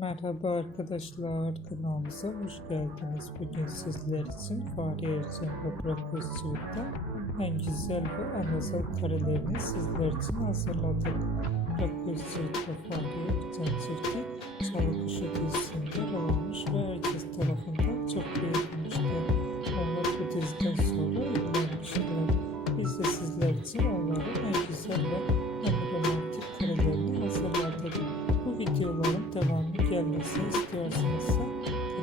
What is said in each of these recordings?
Merhaba arkadaşlar, kanalımıza hoş geldiniz. Bugün sizler için Fahriye Evcen ve Burak Özçivit'ten en güzel ve en özel karelerini sizler için hazırladık. Burak Özçivit ve Fahriye Evcen çifti Çalı Kuşu dizisinde rol almış ve herkes tarafından çok beğenilmişti. Onlar bu diziden sonra evlenmişler. Biz de sizler için onların en güzel ve en romantik karelerini hazırladık. Bu videoların devamı gelmesini istiyorsanız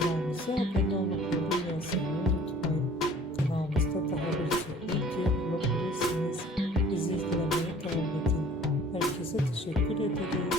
kanalımıza abone olup yorum yazmayı unutmayın. Kanalımızda daha birçok video bulabilirsiniz. Bizi izlemeye devam edin. Herkese teşekkür ederim.